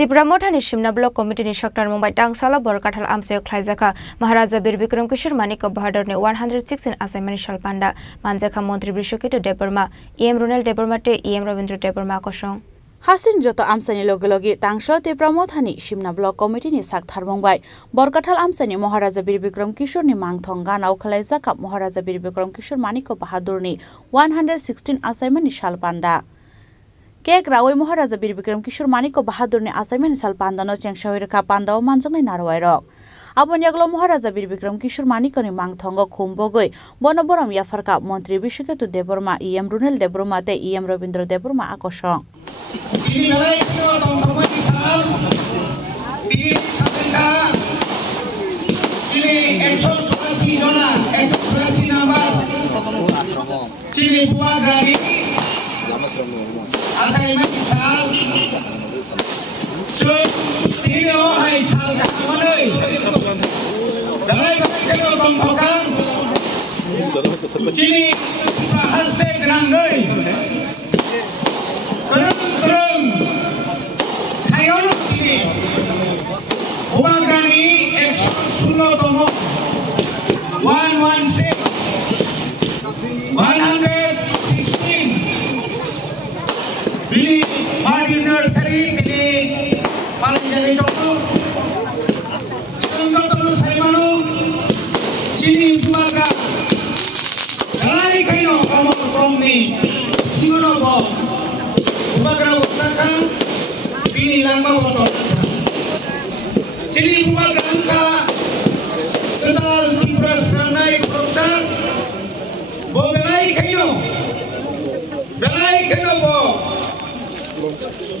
Tripura Mothani Shimna Block Committee ni Shaktar Mumbai Tangsala Borkathal Amsayo Khlaijaka Maharaja Bir Bikram Kishore Manik Bahadur ne 116 assignment Shalpanda Manjaka Montri Bishokito Deborma EM Runal Debormate EM Ravindra Deborma Kosong Hasin joto amsani logi tangsal Tripura Mothani Shimna Block Committee ni Sakthar Mumbai Borkathal amsani Maharaja Bir Bikram Kishore ni Mangthong Ganau Khlaijaka Maharaja Bir Bikram Kishore Manik Bahadur ni 116 assignment Shalpanda Kek Rawai Maharaja Bir Bikram Kishore Manik Bahadur ni assignment Shalpandano Chengshawirka Pandao Manjang ni Narwairok Abon yaglo Maharaja Bir Bikram Kishore Manik ni Mangthongo Khumbogoi Bonoboram Yafarka Montri Bishokito Deborma EM Runal Deborma te EM Ravindra Deborma Akosong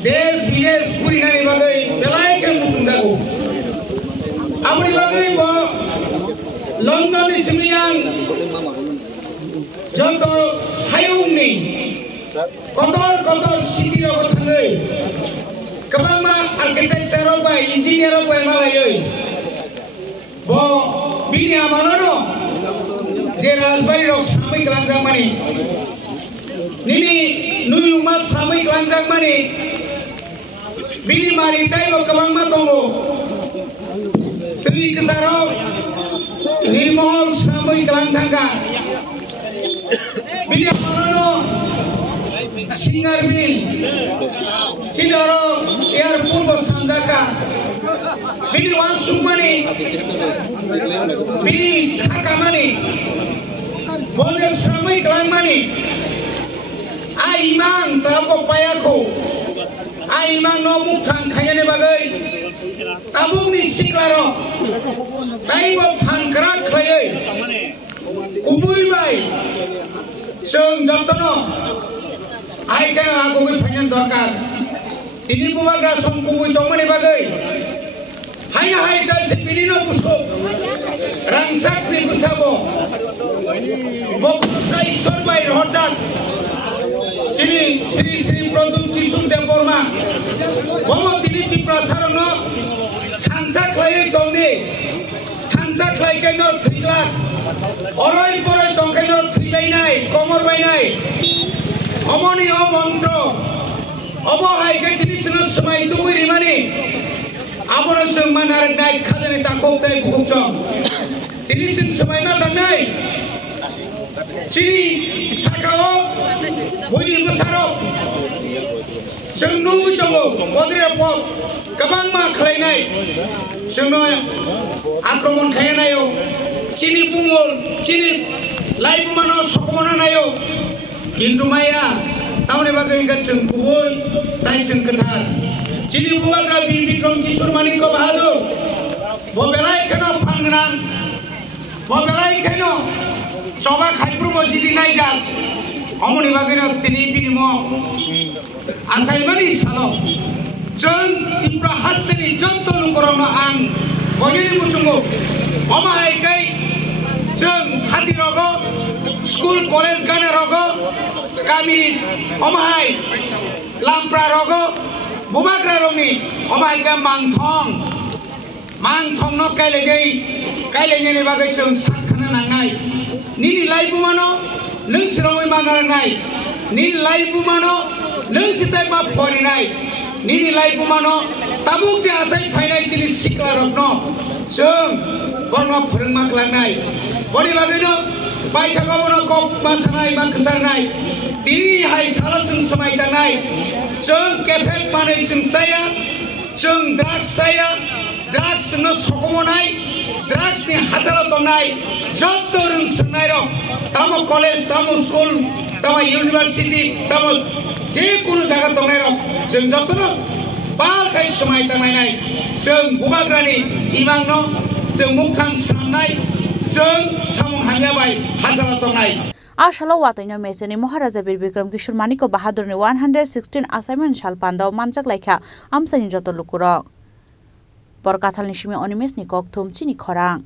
Des bides kurinani bagai belai ke musundaku. Amri bagai bo London ismian joto hayung ni kotor city ro kothangai kabama architecture ro ba engineer ro ba malayoi bo bini amanono je rajbari ro samai kelanjang mani nini nuyu mas samai kelanjang mani bini mari tai bo kabang ma tongo tri kesaro nirmol samai kelanjang ka bini amanono singar bin sinaro airport bo sandaka bini wansuk mani bini dhaka mani boleh samai kelang mani Aimang tapo payako Aimang no mukhang khayane bagai tabung ni siklaro taibo phangkra khaye kubui bai sung jotno ai kana aku phanyan dorkar tini bubagra song kubui tongmane bagai haina hai dal se pilino pusko rangsak ni pusabo bokrai sorbai horjat Cini Sri Pradum Kishore Deborma Bomo tini Tripura sarono Thansa khlai tongni Thansa khlai ke nor thila oroi poroi tongke nor thilai nai komor bai nai omoni o mantro obo hai ke tini sino samai tugui rimani amoro sung manar nai khadane takok dai bukchong tini sing samai ma tangnai Cini sakao Buni besaro Sengnu tongo Bodre pop Kabang ma khlainai Sengno akromon khayanayo Cini pungol Cini lai pumano sokomona nayo Hindu maya Taune bagai gat seng kuboi Tai seng ketar Cini bubagra Bir Bikram Kishore Manik Bahadur Bobelai kena pangrang Bobelai kena Coba khaipur mo jidi nai jal amoni bagena tini binimo asai mani salo jon Tripura hasteni jonto nukorona ang gojini musungo ama hai kai jon hati rogo school college gana rogo kamini ama hai lampra rogo bubagra rogi ama hai ka mangthong no kaile ni bagai jon sakhana nangai Nini lai bumano nung siromoi mangar nai Nini lai bumano nung sitai ma phori nai nini lai pumano tabuk je asai phainai chini sikla rokno जों बरनो फोरोंमा खालामनाय बरि बागैनो बायथागावनो कक मासानाय बा खोसारनाय दिनैहाय सारा जों समायदानाय जों केफेट मानै जों जाया जों ड्राग्स जाया ड्राग्स जोंनो सकमनाय ड्राग्स नि हाजाराव दंनाय जत्त रों सोंनाय रं तामो कलेज तामो स्कुल तामो इउनिभार्सिटी तामो जेकुनु जायगा दंनाय रं जों जत्तनो बालखाय समायदानाय जों बुबाग्रानि इमांनो जों मुखां सामनाय जों सामुं हामियाबाय हाजाराव दंनाय आशाला वातैनो मेसेनि महाराजा वीर विक्रम किशोर मानिक बाहादुरनि 116 असाइनमेंट सालपान्दाव मानजाक लायखा आमसानि जत लुकुरक बरकाथालनि सिमे अनिमेसनि कक थुमचिनि खरां।